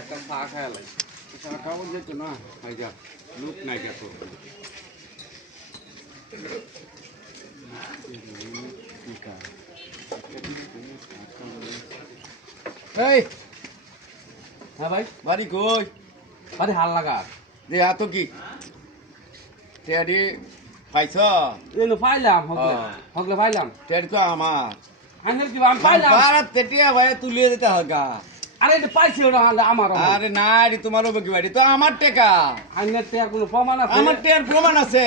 একটা চা খাইলাই চা খাবো যেত না খাই যা লোক নাই কে তো এই হ্যাঁ ভাই বাড়ি কই বাড়ি হাল লাগা যে এত কি টেডি পাইছ এনো পাইলাম হগলে পাইলাম টেডি তো আমার আইনের কি আমি পাইলাম ভারত তেটিয়া ভাই তুলিয়ে দিতে হগা আরে এটা পাইছি ওটা আমার আরে না এটি তোমারও কি বাড়ি তো আমার টাকা আইনের টাকার কোনো প্রমাণ আছে আমার টাকার প্রমাণ আছে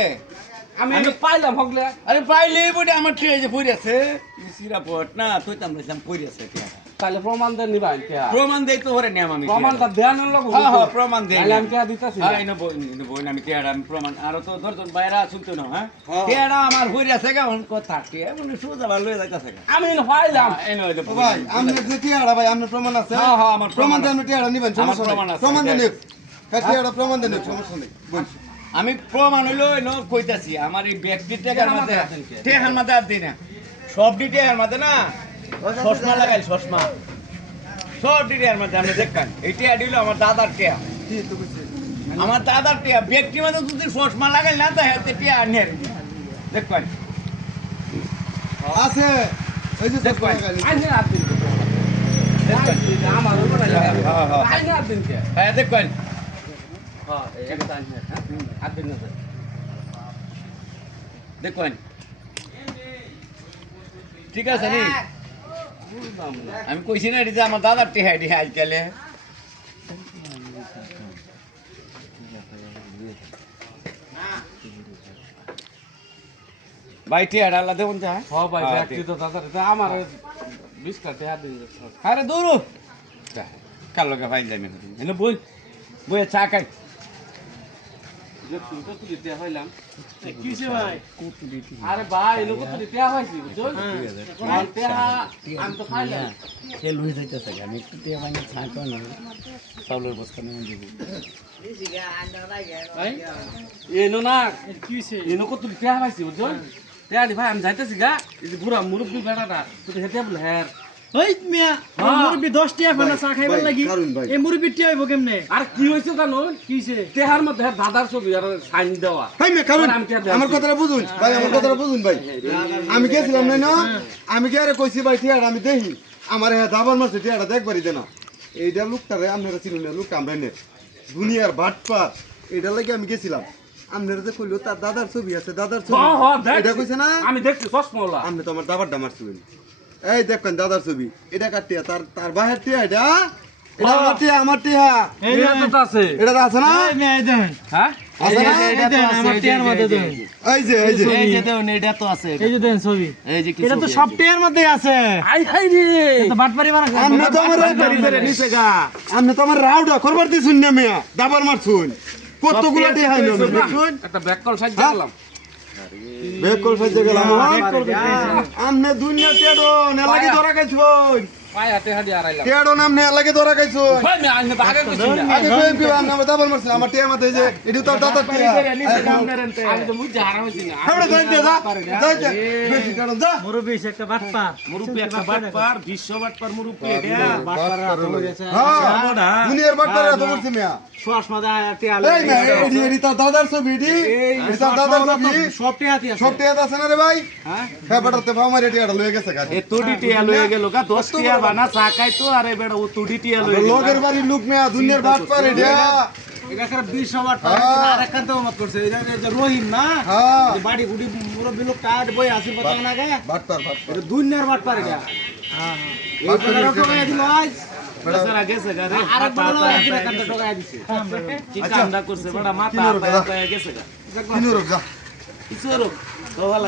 আমি পাইলাম হগলে আরে পাইলে বডি আমার টাকা যে পড়ে আছে সিরা পট না তুই তো আমরা পড়ে আছে টাকা তাহলে প্রমাণ দেন নিবা কে প্রমাণ দেই তো হরে নিয়ম আমি প্রমাণটা দেন লাগো হ্যাঁ হ্যাঁ প্রমাণ দেই আমি কে দিতাছি হ্যাঁ ইনো বই আমি কে আমি প্রমাণ আর তো দর্জন বাইরা শুনতো না হ্যাঁ কেডা আমার হইরে আছে গা কোন কথা কে মানে সোজা ভালো লয়ে যাইতাছে আমি ইনো পাইলাম ইনো হইলো ভাই আমনে যে টিয়াড়া ভাই আমনে প্রমাণ আছে হ্যাঁ হ্যাঁ আমার প্রমাণ দেন টিয়াড়া নিবেন সমস্যা নাই প্রমাণ দেন টিয়াড়া প্রমাণ দেন সমস্যা নাই বল আমি প্রমাণ হইলো ইনো কইতাছি আমার এই ব্যক্তির টাকার মধ্যে টাকার মধ্যে আর দেই না সব ডিটেইল মধ্যে না চশমা লাগাই চশমা সব ডিটেইল মধ্যে আমি দেখেন এইটা দিল আমার দাদার টিয়া আমার দাদার টিয়া ব্যক্তি মধ্যে যদি চশমা লাগাই না তাই হাতে টিয়া আনের দেখেন আছে এই যে দেখেন আইনে আপনি আমার উপরে লাগা হ্যাঁ আইনে আপনি কে হ্যাঁ দেখেন হ্যাঁ একটা আইনে হ্যাঁ আপনি না দেখেন ঠিক আছে নি আমি কইছি না এটা আমার দাদার টিহা টিহা আজকালে ভাই টিহা ডালা দেবন যা হ্যাঁ ভাই ব্যক্তি তো দাদার আমার 20 টা টিহা দিন আরে দূর কাল লগে ভাই যাইমেন এনে বই বই চা খাই লোক তো দিতে হইলাম কিছে ভাই কত দিতে আরে ভাই লোক তো দিতে হইছি বুঝছো হ্যাঁ টিহা আমি তো খাইলাম তেল হই যাইতাছে আমি একটু টিহা বানিয়ে চা খাই না চাউলের বস্তা নিয়ে দিব ভাই এনো না কিছে এনো কত টিহা পাইছি বুঝছো টিহা দি ভাই আমি যাইতাছি গা এই যে বুড়া মুরব্বি বেড়াটা তুই হেতে বল হ্যাঁ ওই মিয়া মুরব্বি 10 টিয়া ফানা চা খাইবার লাগি এই মুরব্বি টিয়া হইব কেমনে আর কি হইছে জানো কিছে টেহার মধ্যে দাদার ছবি আর সাইন দেওয়া ভাই মে কারণ আমার কথাটা বুঝুন ভাই আমার কথাটা বুঝুন ভাই আমি গেছিলাম না আমি কি আরে কইছি ভাই টিয়াটা আমি দেখি আমার হ্যাঁ দাবার মাছে টিয়াটা দেখবারই দেনা এইটা লোকটারে আপনারা ছিল না লোক আমরা নে দুনিয়ার বাটপার এটা লাগি আমি গেছিলাম আপনারা যে কইলো তার দাদার ছবি আছে দাদার ছবি এটা কইছে না আমি দেখছি চশমাওয়ালা আপনি তো আমার দাবারটা মারছিলেন এই দেখেন দাদার ছবি এটা কাটিয়া তার বাহির টিয়া এটা এটা আমার টিয়া আমার টিয়া এটা তো আছে এটা তো আছে না এই মিয়া দেন হ্যাঁ আছে না এই দেন আমার টিয়ার মধ্যে দেন এই যে দেন এটা তো আছে এই যে দেন ছবি এই যে এটা তো সব টিয়ার মধ্যে আছে আই হাই রে এটা বাটপারি মারা আমনে তো আমার বাড়ি ধরে নিছে গা আমনে তো আমার রাউডা করবার দিছুন না মিয়া দাবার মারছুন কতগুলো টিয়া হাইলো দেখুন একটা ব্যাক কল সাইজ দিলাম বেক কল সাইজ গেলাম আমনে দুনিয়া টেডো নে লাগি ধরা গাইছুন পায় হাতে হাতে আড়াইলাম টেডো নাম নে লাগি ধরা গাইছুন ভাই আমি আইনে তো আগে কইছি না আগে কই কি আমরা দাবার মারছি আমার টিয়া মাথা এই যে এডি তো দাদা টিয়া আমি তো মুই হারা হইছি না আমরা যাইতে যা বেশি কারণ যা মুরব্বি একটা বাটপার মুরুব্বি একটা বাটপার বিশ্ব বাটপার মুরুব্বি এটা বাটপার এত হইছে হ্যাঁ দুনিয়ার বাটপার এত করছি মিয়া শ্বাস মাদা টিয়া এই মিয়া এডি তো দাদার ছবি এডি তো দাদার ছবি সব টিয়া আছে সব টিয়া আছে না রে ভাই হ্যাঁ বেটাতে ভামার টিয়াটা লয়ে গেছে গাড়ি এ তোডি টিয়া লয়ে গেল গা 10 টিয়া বানা চা খাই তো আরে বেটা ও তোডি টিয়া লয়ে গেল লোকের বাড়ির লোক মিয়া দুনিয়ার বাটপার এটা এটা করে 20 বাটপার আর একটা তো মত করছে এটা যে রহিম না হ্যাঁ বাড়ি গুডি মুরব্বি লোক কাট বই আসি পতা না গে বাটপার এটা দুনিয়ার বাটপার এটা হ্যাঁ এই বড় টোকাই দিল আজ বেচারা গেছে গা রে আর একটা বড় একটা কান্দা টোকাই দিছে কি কান্দা করছে বড় মাথা পায়া গেছে গা কিনুরক যা কিছু রোগ তো ভালো